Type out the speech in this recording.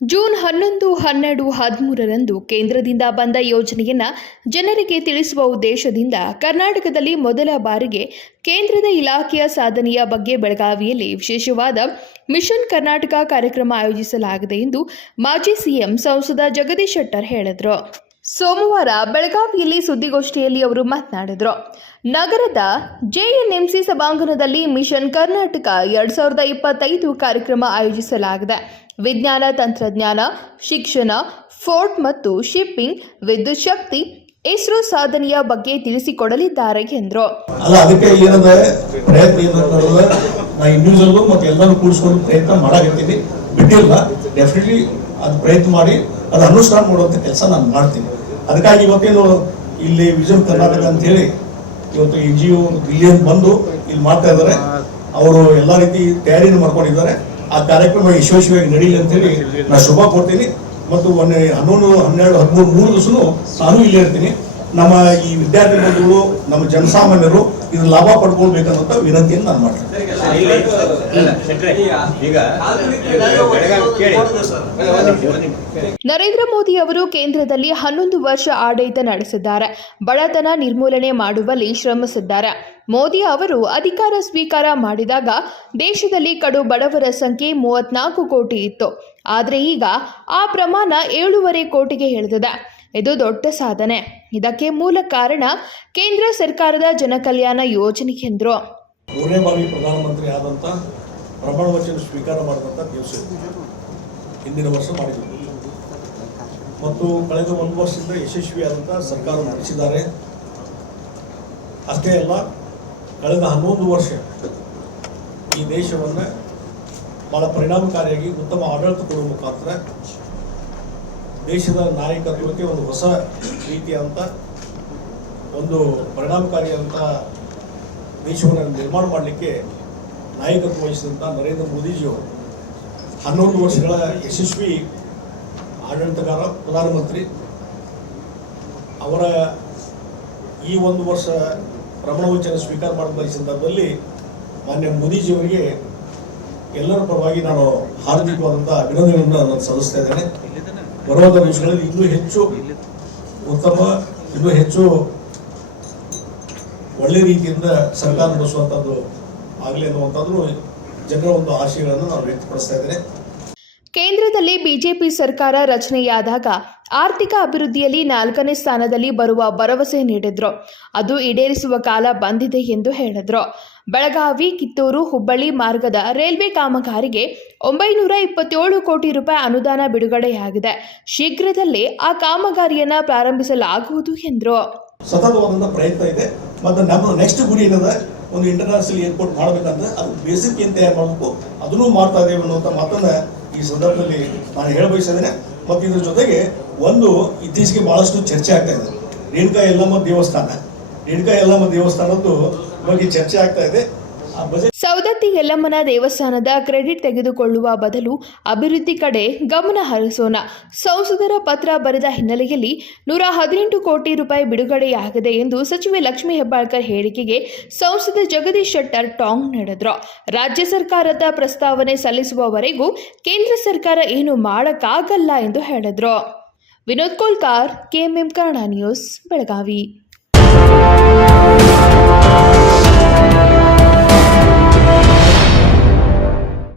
June 11, 12, 13ರಂದು ಕೇಂದ್ರದಿಂದ ಬಂದ ಯೋಜನೆಯನ್ನು ಜನರಿಗೆ ತಿಳಿಸುವ ಉದ್ದೇಶದಿಂದ ಕರ್ನಾಟಕದಲ್ಲಿ ಮೊದಲ ಬಾರಿಗೆ ಕೇಂದ್ರದ ಇಲಾಖೆಯ ಸಾಧನೆಯ ಬಗ್ಗೆ ಬೆಳಗಾವಿಯಲ್ಲಿ ವಿಶೇಷವಾದ ಮಿಷನ್ ಕರ್ನಾಟಕ ಕಾರ್ಯಕ್ರಮ ಆಯೋಜಿಸಲಾಗಿದೆ ಎಂದು ಮಾಜಿ ಸಿಎಂ ಸಂಸದ ಜಗದೀಶ್ ಶೆಟ್ಟರ್ ಹೇಳಿದರು. ಸೋಮವಾರ ಬೆಳಗಾವಿಯಲ್ಲಿ ಸುದ್ದಿಗೋಷ್ಠಿಯಲ್ಲಿ ಅವರು ಮಾತನಾಡಿದರು. ನಗರದ ಜೆಎನ್ಎಂಸಿ ಸಭಾಂಗಣದಲ್ಲಿ ಮಿಷನ್ ಕರ್ನಾಟಕ 2025 ಕಾರ್ಯಕ್ರಮ ಆಯೋಜಿಸಲಾಗಿದೆ. ವಿಜ್ಞಾನ, ತಂತ್ರಜ್ಞಾನ, ಶಿಕ್ಷಣ, ಪೋರ್ಟ್ ಮತ್ತು ಶಿಪ್ಪಿಂಗ್, ವಿದ್ಯುತ್ ಶಕ್ತಿ, ಇಸ್ರೋ ಸಾಧನೆಯ ಬಗ್ಗೆ ತಿಳಿಸಿಕೊಡಲಿದ್ದಾರೆ ಎಂದರು. ಅದಕ್ಕೆ ಏನಂದ್ರೆ ಪ್ರಯತ್ನ ಇಂಡಿವಿಜುವಲ್ ಮತ್ತು ಎಲ್ಲರೂ ಕೂಡಿಸ್ಕೊಂಡು ಪ್ರಯತ್ನ ಮಾಡಾಕತ್ತೀನಿ, ಬಿಟ್ಟಿಲ್ಲ. ಡೆಫಿನೆಟ್ಲಿ ಅದು ಪ್ರಯತ್ನ ಮಾಡಿ ಅದು ಅನುಷ್ಠಾನ ಮಾಡುವಂತ ಕೆಲಸ ನಾನು ಮಾಡ್ತೀನಿ. ಅದಕ್ಕಾಗಿ ಇವತ್ತೇನು ಇಲ್ಲಿ ವಿಷನ್ ಕರ್ನಾಟಕ ಅಂತ ಹೇಳಿ ಇವತ್ತು NGO ದಿಲ್ಲಿಯಿಂದ ಬಂದು ಇಲ್ಲಿ ಮಾಡ್ತಾ ಇದ್ದಾರೆ. ಅವರು ಎಲ್ಲ ರೀತಿ ತಯಾರಿಯನ್ನು ಮಾಡ್ಕೊಂಡಿದ್ದಾರೆ. ಆ ಕಾರ್ಯಕ್ರಮ ಯಶಸ್ವಿಯಾಗಿ ನಡೀಲಿ ಅಂತ ಹೇಳಿ ನಾನು ಶುಭ ಕೊಡ್ತೀನಿ. ಮತ್ತು 11, 12, 13 3 ದಿವಸನೂ ನಾನು ಇಲ್ಲೇ ಇರ್ತೀನಿ. ನಮ್ಮ ಈ ವಿದ್ಯಾರ್ಥಿ ಬಂಧುಗಳು, ನಮ್ಮ ಜನಸಾಮಾನ್ಯರು ಇದ್ರ ಲಾಭ ಪಡ್ಕೊಳ್ಬೇಕನ್ನೋಂಥ ವಿನಂತಿಯನ್ನು ನಾನು ಮಾಡ್ತೀನಿ. ನರೇಂದ್ರ ಮೋದಿ ಅವರು ಕೇಂದ್ರದಲ್ಲಿ 11 ವರ್ಷ ಆಡಳಿತ ನಡೆಸಿದ್ದಾರೆ. ಬಡತನ ನಿರ್ಮೂಲನೆ ಮಾಡುವಲ್ಲಿ ಶ್ರಮಿಸಿದ್ದಾರೆ. ಮೋದಿ ಅವರು ಅಧಿಕಾರ ಸ್ವೀಕಾರ ಮಾಡಿದಾಗ ದೇಶದಲ್ಲಿ ಕಡು ಬಡವರ ಸಂಖ್ಯೆ 34 ಕೋಟಿ ಇತ್ತು. ಆದರೆ ಈಗ ಆ ಪ್ರಮಾಣ 7.5 ಕೋಟಿಗೆ ಇಳಿದಿದೆ. ಇದು ದೊಡ್ಡ ಸಾಧನೆ. ಇದಕ್ಕೆ ಮೂಲ ಕಾರಣ ಕೇಂದ್ರ ಸರ್ಕಾರದ ಜನಕಲ್ಯಾಣ ಯೋಜನೆ ಎಂದರು. 3ನೇ ಬಾರಿ ಪ್ರಧಾನಮಂತ್ರಿ ಆದಂಥ ಪ್ರಮಾಣ ವಚನ ಸ್ವೀಕಾರ ಮಾಡಿದಂಥ ದಿವಸ ಹಿಂದಿನ ವರ್ಷ ಮಾಡಿದರು ಮತ್ತು ಕಳೆದ 1 ವರ್ಷದಿಂದ ಯಶಸ್ವಿಯಾದಂಥ ಸರ್ಕಾರ ನಡೆಸಿದ್ದಾರೆ. ಅಷ್ಟೇ ಅಲ್ಲ, ಕಳೆದ 11 ವರ್ಷ ಈ ದೇಶವನ್ನು ಬಹಳ ಪರಿಣಾಮಕಾರಿಯಾಗಿ ಉತ್ತಮ ಆಡಳಿತ ಕೊಡುವ ಮುಖಾಂತರ ದೇಶದ ನಾಯಕತ್ವಕ್ಕೆ ಒಂದು ಹೊಸ ರೀತಿಯಾದಂಥ ಒಂದು ಪರಿಣಾಮಕಾರಿಯಾದಂಥ ದೇಶವನ್ನು ನಿರ್ಮಾಣ ಮಾಡಲಿಕ್ಕೆ ನಾಯಕತ್ವ ವಹಿಸಿದಂಥ ನರೇಂದ್ರ ಮೋದಿಜಿಯವರು 11 ವರ್ಷಗಳ ಯಶಸ್ವಿ ಆಡಳಿತಗಾರ, ಪ್ರಧಾನಮಂತ್ರಿ. ಅವರ ಈ 1 ವರ್ಷ ಪ್ರಮಾಣ ವಚನ ಸ್ವೀಕಾರ ಮಾಡಿದ ಸಂದರ್ಭದಲ್ಲಿ ಮಾನ್ಯ ಮೋದಿಜಿಯವರಿಗೆ ಎಲ್ಲರ ಪರವಾಗಿ ನಾನು ಹಾರ್ದಿಕವಾದಂಥ ಅಭಿನಂದನೆಯನ್ನು ನಾನು ಸಲ್ಲಿಸ್ತಾ ಇದ್ದೇನೆ. ಬರುವ ದಿವಸಗಳಲ್ಲಿ ಇನ್ನೂ ಹೆಚ್ಚು ಉತ್ತಮ, ಇನ್ನೂ ಹೆಚ್ಚು ಒಳ್ಳೆ ರೀತಿಯಿಂದ ಸರ್ಕಾರ ನಡೆಸುವಂಥದ್ದು ಆಗಲಿ ಅನ್ನುವಂಥದ್ದು ಜನರ ಒಂದು ಆಶಯಗಳನ್ನು ನಾನು ವ್ಯಕ್ತಪಡಿಸ್ತಾ ಇದ್ದೇನೆ. ಕೇಂದ್ರದಲ್ಲಿ ಬಿಜೆಪಿ ಸರ್ಕಾರ ರಚನೆಯಾದಾಗ ಆರ್ಥಿಕ ಅಭಿವೃದ್ಧಿಯಲ್ಲಿ 4ನೇ ಸ್ಥಾನದಲ್ಲಿ ಬರುವ ಭರವಸೆ ನೀಡಿದ್ರು. ಅದು ಈಡೇರಿಸುವ ಕಾಲ ಬಂದಿದೆ ಎಂದು ಹೇಳಿದರು. ಬೆಳಗಾವಿ, ಕಿತ್ತೂರು, ಹುಬ್ಬಳ್ಳಿ ಮಾರ್ಗದ ರೈಲ್ವೆ ಕಾಮಗಾರಿಗೆ 927 ಕೋಟಿ ರೂಪಾಯಿ ಅನುದಾನ ಬಿಡುಗಡೆಯಾಗಿದೆ. ಶೀಘ್ರದಲ್ಲೇ ಆ ಕಾಮಗಾರಿಯನ್ನು ಪ್ರಾರಂಭಿಸಲಾಗುವುದು ಎಂದರು. ಸತತವಾದಂಥ ಪ್ರಯತ್ನ ಇದೆ ಮತ್ತು ನಮ್ಮ ನೆಕ್ಸ್ಟ್ ಗುರಿ ಏನದ, ಒಂದು ಇಂಟರ್ನ್ಯಾಷನಲ್ ಏರ್ಪೋರ್ಟ್ ಮಾಡಬೇಕಂದ್ರೆ ಅದು ಬೇಸಿಕ್ ಏನು ತಯಾರು ಮಾಡಬೇಕು, ಅದನ್ನು ಮಾಡ್ತಾ ಇದ್ದೇವೆ ಅನ್ನುವಂಥ ಮಾತನ್ನು ಈ ಸಂದರ್ಭದಲ್ಲಿ ನಾನು ಹೇಳಬಯಸಿದ್ದೇನೆ. ಮತ್ತು ಇದ್ರ ಜೊತೆಗೆ ಒಂದು ಇತ್ತೀಚೆಗೆ ಬಹಳಷ್ಟು ಚರ್ಚೆ ಆಗ್ತಾ ಇದೆ, ರೇಣುಕಾ ಯಲ್ಲಮ್ಮ ದೇವಸ್ಥಾನದ್ದು ಬಗ್ಗೆ ಚರ್ಚೆ ಆಗ್ತಾ ಇದೆ. ಸೌದತ್ತಿ ಯಲ್ಲಮ್ಮನ ದೇವಸ್ಥಾನದ ಕ್ರೆಡಿಟ್ ತೆಗೆದುಕೊಳ್ಳುವ ಬದಲು ಅಭಿವೃದ್ಧಿ ಕಡೆ ಗಮನ ಹರಿಸೋಣ. ಸಂಸದರ ಪತ್ರ ಬರೆದ ಹಿನ್ನೆಲೆಯಲ್ಲಿ 118 ಕೋಟಿ ರೂಪಾಯಿ ಬಿಡುಗಡೆಯಾಗಿದೆ ಎಂದು ಸಚಿವೆ ಲಕ್ಷ್ಮೀ ಹೆಬ್ಬಾಳ್ಕರ್ ಹೇಳಿಕೆಗೆ ಸಂಸದ ಜಗದೀಶ್ ಶೆಟ್ಟರ್ ಟಾಂಗ್ ನೀಡಿದರು. ರಾಜ್ಯ ಸರ್ಕಾರದ ಪ್ರಸ್ತಾವನೆ ಸಲ್ಲಿಸುವವರೆಗೂ ಕೇಂದ್ರ ಸರ್ಕಾರ ಏನು ಮಾಡಕ್ಕಾಗಲ್ಲ ಎಂದು ಹೇಳಿದರು. Vinod Kolkar, KMM Kannada news, Belagavi.